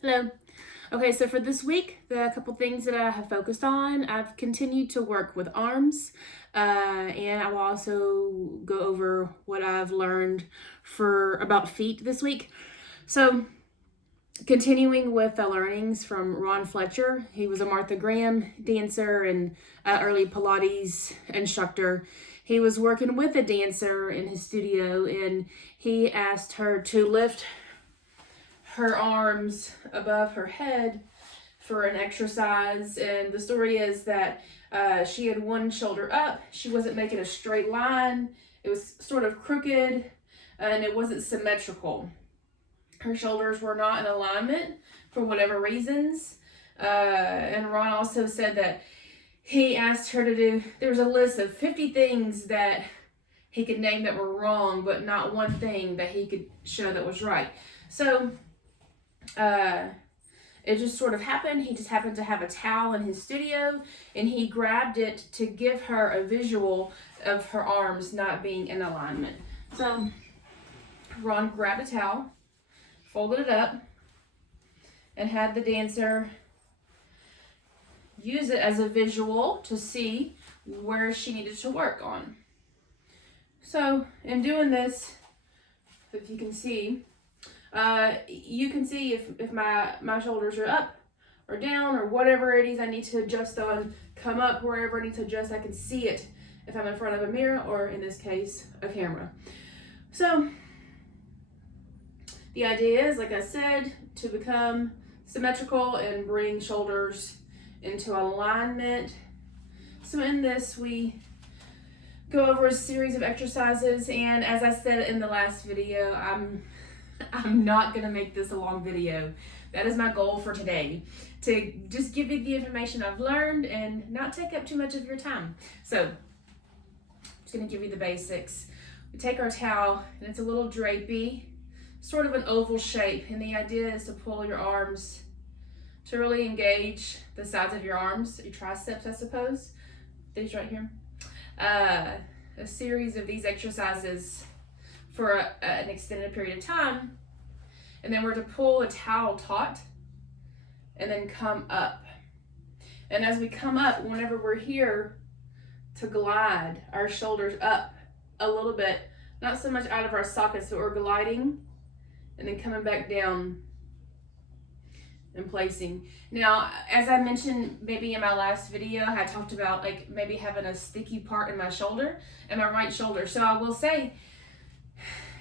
Hello. Okay, so for this week, the couple things that I have focused on, I've continued to work with arms, and I will also go over what I've learned for about feet this week. So, continuing with the learnings from Ron Fletcher, he was a Martha Graham dancer and early Pilates instructor. He was working with a dancer in his studio, and he asked her to lift her arms above her head for an exercise. And the story is that she had one shoulder up. She wasn't making a straight line. It was sort of crooked and it wasn't symmetrical. Her shoulders were not in alignment for whatever reasons. And Ron also said that he asked her to do, there was a list of 50 things that he could name that were wrong, but not one thing that he could show that was right. So it just sort of happened. He just happened to have a towel in his studio and he grabbed it to give her a visual of her arms not being in alignment. So Ron grabbed a towel, folded it up, and had the dancer use it as a visual to see where she needed to work on. So in doing this, if you can see, if my shoulders are up or down or whatever it is I need to adjust on, come up wherever I need to adjust. I can see it if I'm in front of a mirror or, in this case, a camera. So the idea is, like I said, to become symmetrical and bring shoulders into alignment. So in this, we go over a series of exercises, and as I said in the last video, I'm not going to make this a long video. That is my goal for today, to just give you the information I've learned and not take up too much of your time. So I'm just going to give you the basics. We take our towel, and it's a little drapey, sort of an oval shape, and the idea is to pull your arms to really engage the sides of your arms, your triceps, I suppose. These right here. A series of these exercises for an extended period of time, and then we're to pull a towel taut and then come up. And as we come up, whenever we're here, to glide our shoulders up a little bit, not so much out of our sockets, but we're gliding and then coming back down and placing. Now, as I mentioned maybe in my last video, I had talked about like maybe having a sticky part in my shoulder, in my right shoulder. So I will say,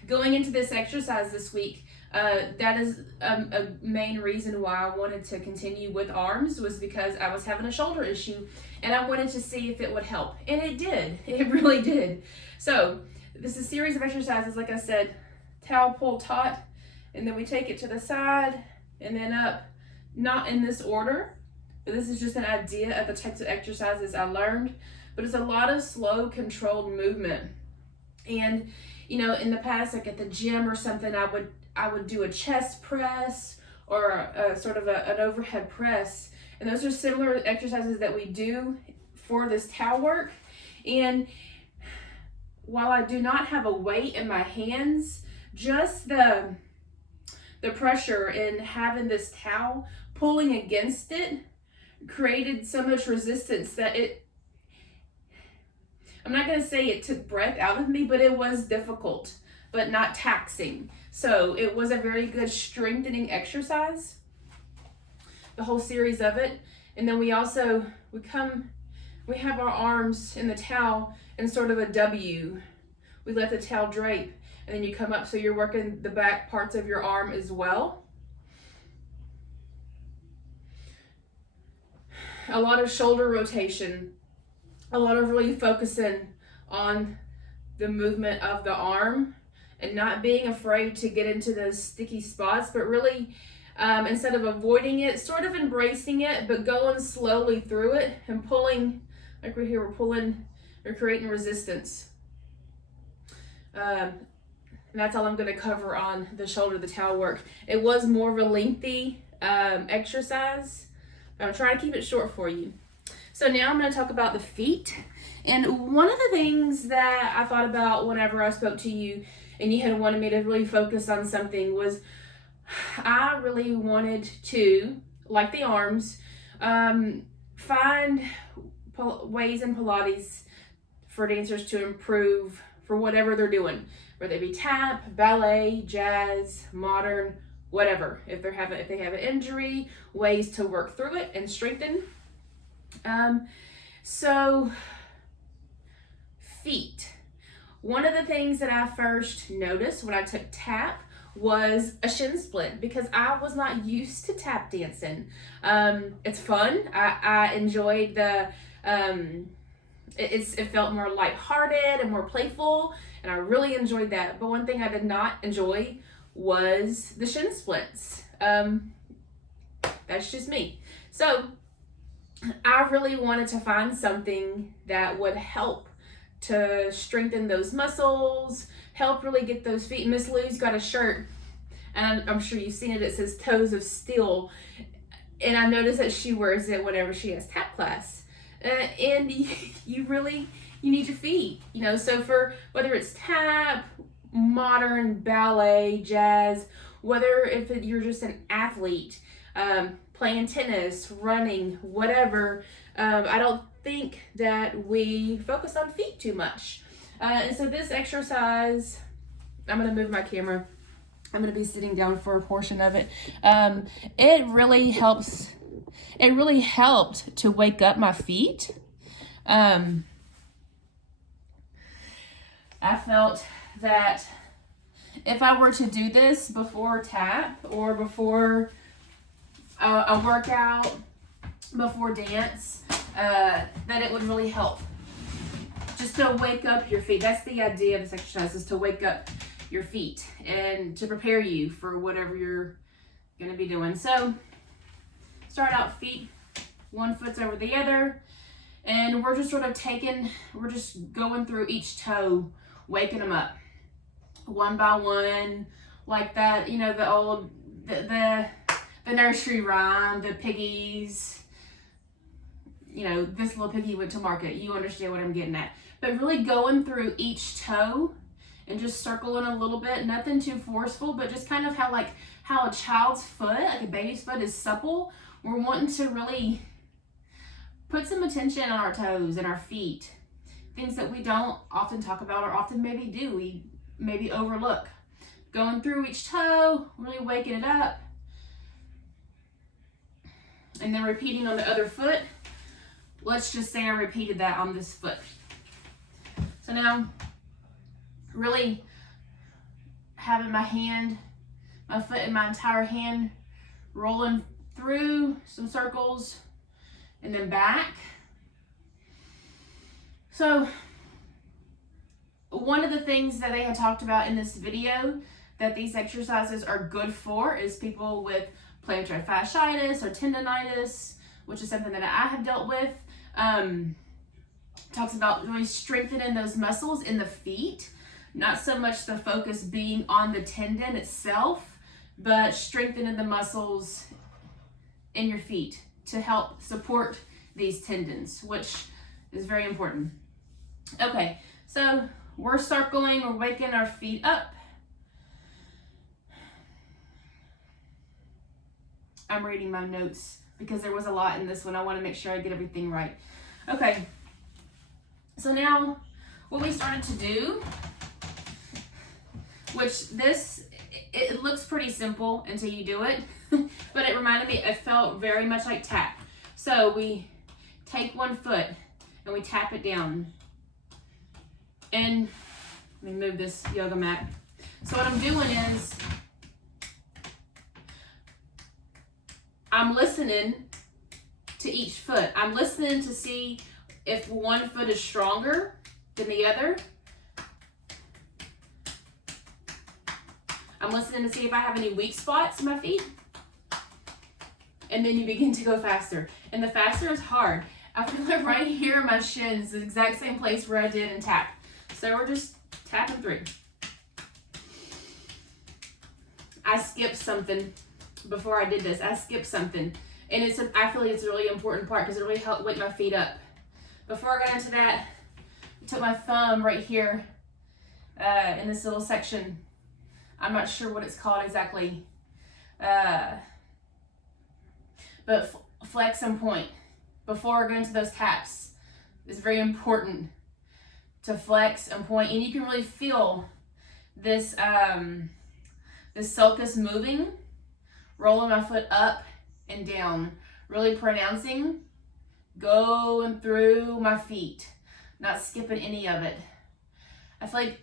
going into this exercise this week, that is a main reason why I wanted to continue with arms, was because I was having a shoulder issue and I wanted to see if it would help. And it did. It really did. So this is a series of exercises, like I said, towel pull taut, and then we take it to the side and then up. Not in this order, but this is just an idea of the types of exercises I learned. But it's a lot of slow, controlled movement. And you know, in the past, like at the gym or something, I would do a chest press or a sort of an overhead press. And those are similar exercises that we do for this towel work. And while I do not have a weight in my hands, just the pressure in having this towel pulling against it created so much resistance that I'm not going to say it took breath out of me, but it was difficult, but not taxing. So it was a very good strengthening exercise, the whole series of it. And then we have our arms in the towel in sort of a W. We let the towel drape, and then you come up, so you're working the back parts of your arm as well. A lot of shoulder rotation, a lot of really focusing on the movement of the arm and not being afraid to get into those sticky spots, but really instead of avoiding it, sort of embracing it, but going slowly through it and pulling, like right here, we're creating resistance. And that's all I'm going to cover on the shoulder, the towel work. It was more of a lengthy exercise. I'm trying to keep it short for you. So now I'm going to talk about the feet. And one of the things that I thought about whenever I spoke to you and you had wanted me to really focus on something was I really wanted to, like the arms, find ways in Pilates for dancers to improve for whatever they're doing, whether it be tap, ballet, jazz, modern, whatever. If they have an injury, ways to work through it and strengthen. So feet. One of the things that I first noticed when I took tap was a shin splint, because I was not used to tap dancing. It's fun. I enjoyed the it felt more lighthearted and more playful, and I really enjoyed that. But one thing I did not enjoy was the shin splints. That's just me. So I really wanted to find something that would help to strengthen those muscles, help really get those feet. Miss Lou's got a shirt, and I'm sure you've seen it. It says Toes of Steel, and I noticed that she wears it whenever she has tap class. And you need your feet, so for whether it's tap, modern, ballet, jazz, whether you're just an athlete, playing tennis, running, whatever, I don't think that we focus on feet too much. And so this exercise, I'm going to move my camera. I'm going to be sitting down for a portion of it. It really helped to wake up my feet. I felt that if I were to do this before tap or before a workout, before dance, that it would really help. Just to wake up your feet. That's the idea of this exercise, is to wake up your feet and to prepare you for whatever you're going to be doing. So start out feet, one foot's over the other, and we're just going through each toe, waking them up one by one, like that, the old, the nursery rhyme, the piggies, this little piggy went to market. You understand what I'm getting at. But really going through each toe and just circling a little bit, nothing too forceful, but just kind of how a child's foot, like a baby's foot, is supple. We're wanting to really put some attention on our toes and our feet. Things that we don't often talk about, or often maybe do, we maybe overlook. Going through each toe, really waking it up. And then repeating on the other foot. Let's just say I repeated that on this foot. So now, really having my foot and my entire hand rolling through some circles and then back. So one of the things that they had talked about in this video that these exercises are good for is people with plantar fasciitis or tendonitis, which is something that I have dealt with. Talks about really strengthening those muscles in the feet, not so much the focus being on the tendon itself, but strengthening the muscles in your feet to help support these tendons, which is very important. Okay, so we're circling, we're waking our feet up. I'm reading my notes because there was a lot in this one. I want to make sure I get everything right. Okay, so now what we started to do, which it looks pretty simple until you do it, but it felt very much like tap. So we take one foot and we tap it down. And let me move this yoga mat. So what I'm doing is I'm listening to each foot. I'm listening to see if one foot is stronger than the other. I'm listening to see if I have any weak spots in my feet. And then you begin to go faster. And the faster is hard. I feel like right here in my shins, the exact same place where I did in tap. So we're just tapping through. I skipped something before I did this. I skipped something. And I feel like it's a really important part because it really helped wake my feet up. Before I got into that, I took my thumb right here in this little section. I'm not sure what it's called exactly, But flex and point before going to those taps. It's very important to flex and point, and you can really feel this this sulcus moving, rolling my foot up and down, really pronouncing, going through my feet, not skipping any of it. I feel like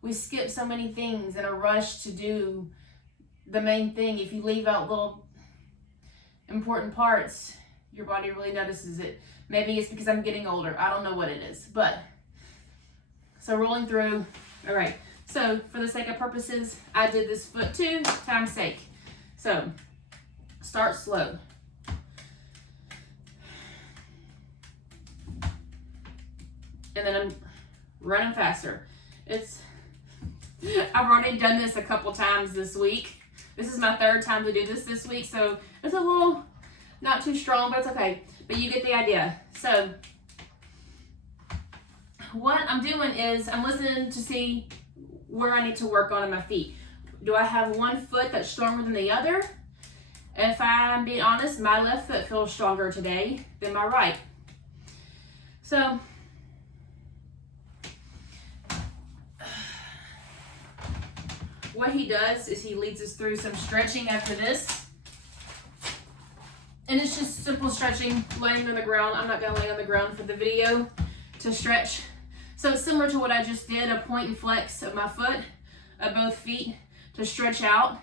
we skip so many things in a rush to do the main thing. If you leave out little important parts, your body really notices it. Maybe it's because I'm getting older. I don't know what it is. But, so rolling through. All right. So, for the sake of purposes, I did this foot 2 times sake. So, start slow. And then I'm running faster. I've already done this a couple times this week. This is my 3rd time to do this week, so it's a little not too strong, but it's okay. But you get the idea. So what I'm doing is I'm listening to see where I need to work on in my feet. Do I have one foot that's stronger than the other? And if I'm being honest, my left foot feels stronger today than my right. So what he does is he leads us through some stretching after this. And it's just simple stretching, laying on the ground. I'm not going to lay on the ground for the video to stretch. So it's similar to what I just did, a point and flex of my foot, of both feet, to stretch out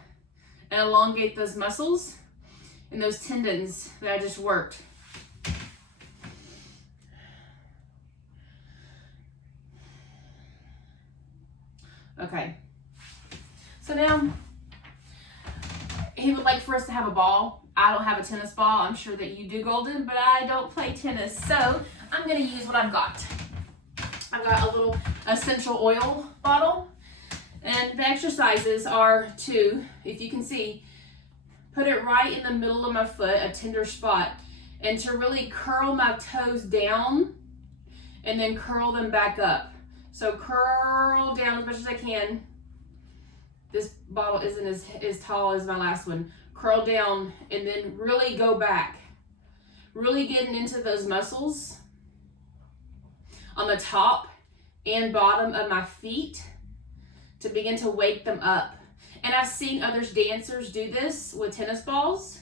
and elongate those muscles and those tendons that I just worked. Okay. So now, he would like for us to have a ball. I don't have a tennis ball. I'm sure that you do, Golden, but I don't play tennis. So I'm going to use what I've got. I've got a little essential oil bottle. And the exercises are to, if you can see, put it right in the middle of my foot, a tender spot, and to really curl my toes down and then curl them back up. So curl down as much as I can. This bottle isn't as tall as my last one. Curl down and then really go back. Really getting into those muscles on the top and bottom of my feet to begin to wake them up. And I've seen others dancers do this with tennis balls.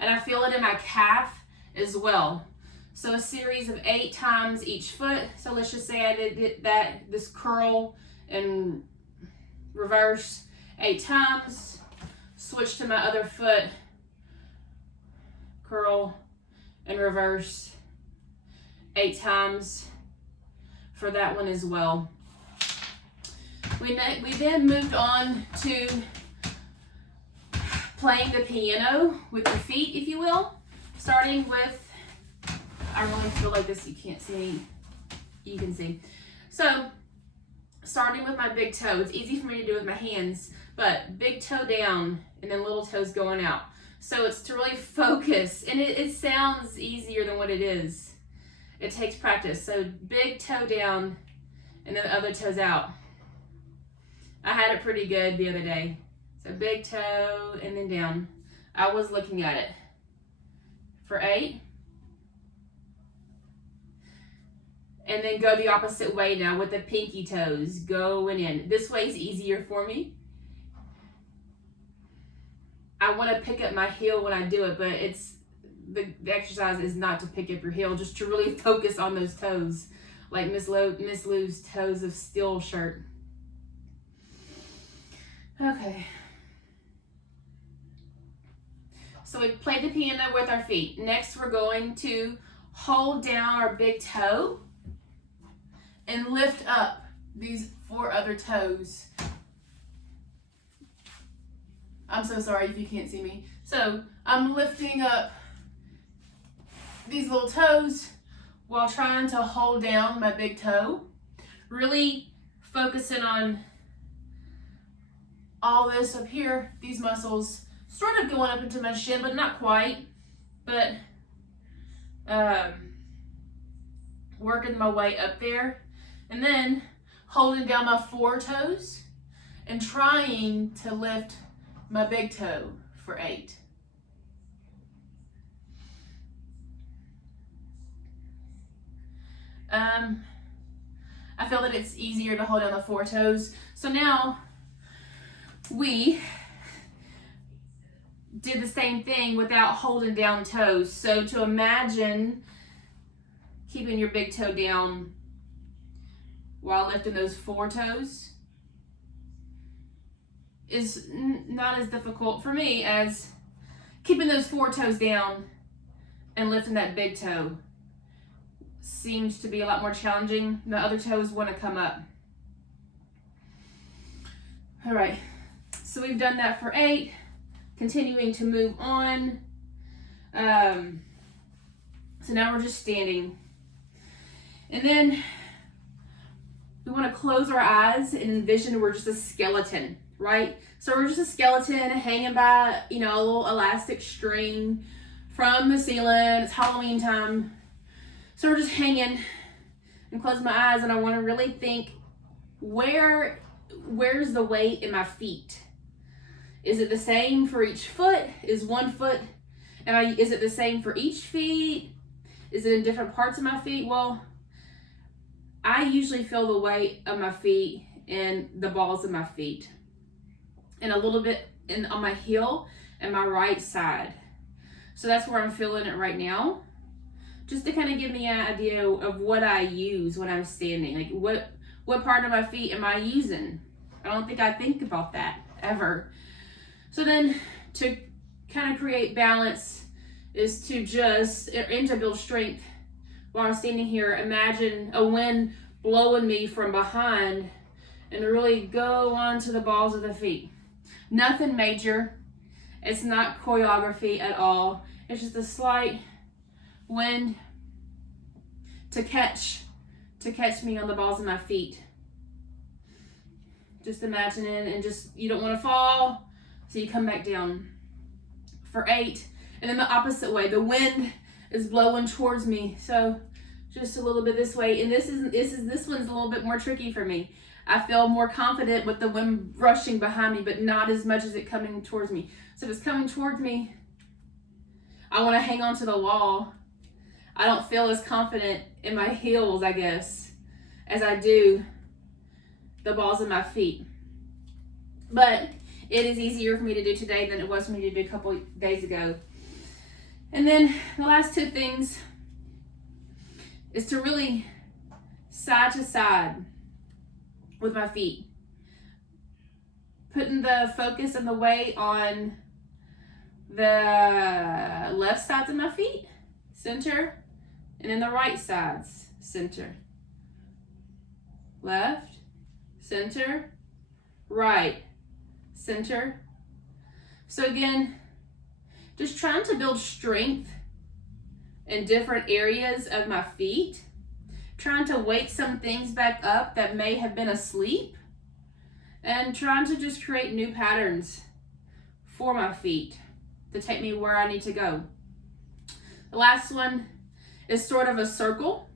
And I feel it in my calf as well. So a series of 8 times each foot. So let's just say I did this curl and reverse 8 times. Switch to my other foot, curl and reverse 8 times for that one as well. We then moved on to playing the piano with your feet, if you will. Starting with, I really feel like this, you can't see, you can see. So, starting with my big toe. It's easy for me to do with my hands, but big toe down and then little toes going out. So it's to really focus, and it sounds easier than what it is. It takes practice. So big toe down and then the other toes out. I had it pretty good the other day. So big toe and then down. I was looking at it. For 8. And then go the opposite way now with the pinky toes going in. This way is easier for me. I want to pick up my heel when I do it, but the exercise is not to pick up your heel, just to really focus on those toes, like Miss Lou's toes of steel shirt. Okay. So we played the piano with our feet. Next, we're going to hold down our big toe and lift up these 4 other toes. I'm so sorry if you can't see me. So I'm lifting up these little toes while trying to hold down my big toe. Really focusing on all this up here, these muscles sort of going up into my shin, but not quite. But working my way up there. And then holding down my 4 toes and trying to lift my big toe for 8. I feel that it's easier to hold down the 4 toes. So now we did the same thing without holding down toes. So to imagine keeping your big toe down while lifting those 4 toes is not as difficult for me as keeping those 4 toes down and lifting that big toe. Seems to be a lot more challenging. The other toes want to come up. All right, so we've done that for 8. Continuing to move on. So now we're just standing. And then we want to close our eyes and envision we're just a skeleton, right? So we're just a skeleton hanging by, a little elastic string from the ceiling. It's Halloween time. So we're just hanging and close my eyes, and I want to really think, where's the weight in my feet? Is it the same for each foot? Is one foot, is it the same for each feet? Is it in different parts of my feet? Well, I usually feel the weight of my feet in the balls of my feet and a little bit on my heel and my right side. So that's where I'm feeling it right now. Just to kind of give me an idea of what I use when I'm standing. Like what part of my feet am I using? I don't think I think about that ever. So then to kind of create balance is to and to build strength while I'm standing here. Imagine a wind blowing me from behind and really go onto the balls of the feet. Nothing major. It's not choreography at all. It's just a slight wind to catch me on the balls of my feet. Just imagining, and you don't want to fall, so you come back down for 8. And then the opposite way, the wind is blowing towards me, so just a little bit this way. And this one's a little bit more tricky for me. I feel more confident with the wind rushing behind me, but not as much as it coming towards me. So if it's coming towards me, I want to hang on to the wall. I don't feel as confident in my heels, I guess, as I do the balls of my feet. But it is easier for me to do today than it was for me to do a couple days ago. And then the last 2 things is to really side to side with my feet. Putting the focus and the weight on the left sides of my feet, center, and then the right sides, center. Left, center, right, center. So again, just trying to build strength in different areas of my feet, trying to wake some things back up that may have been asleep, and trying to just create new patterns for my feet to take me where I need to go. The last one is sort of a circle,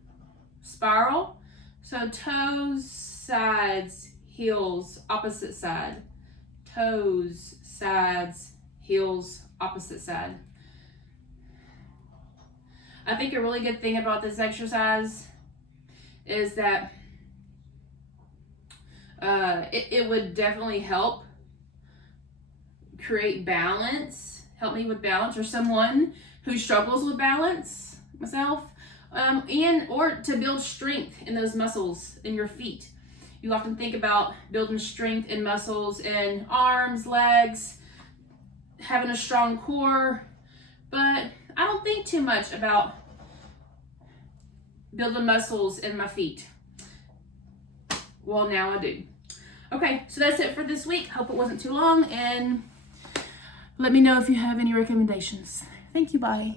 spiral. So toes, sides, heels, opposite side. Toes, sides, heels, opposite side. I think a really good thing about this exercise is that it would definitely help create balance, help me with balance, or someone who struggles with balance, myself, or to build strength in those muscles in your feet. You often think about building strength in muscles in arms, legs, having a strong core, but I don't think too much about building muscles in my feet. Well, now I do. Okay, so that's it for this week. Hope it wasn't too long, and let me know if you have any recommendations. Thank you, bye.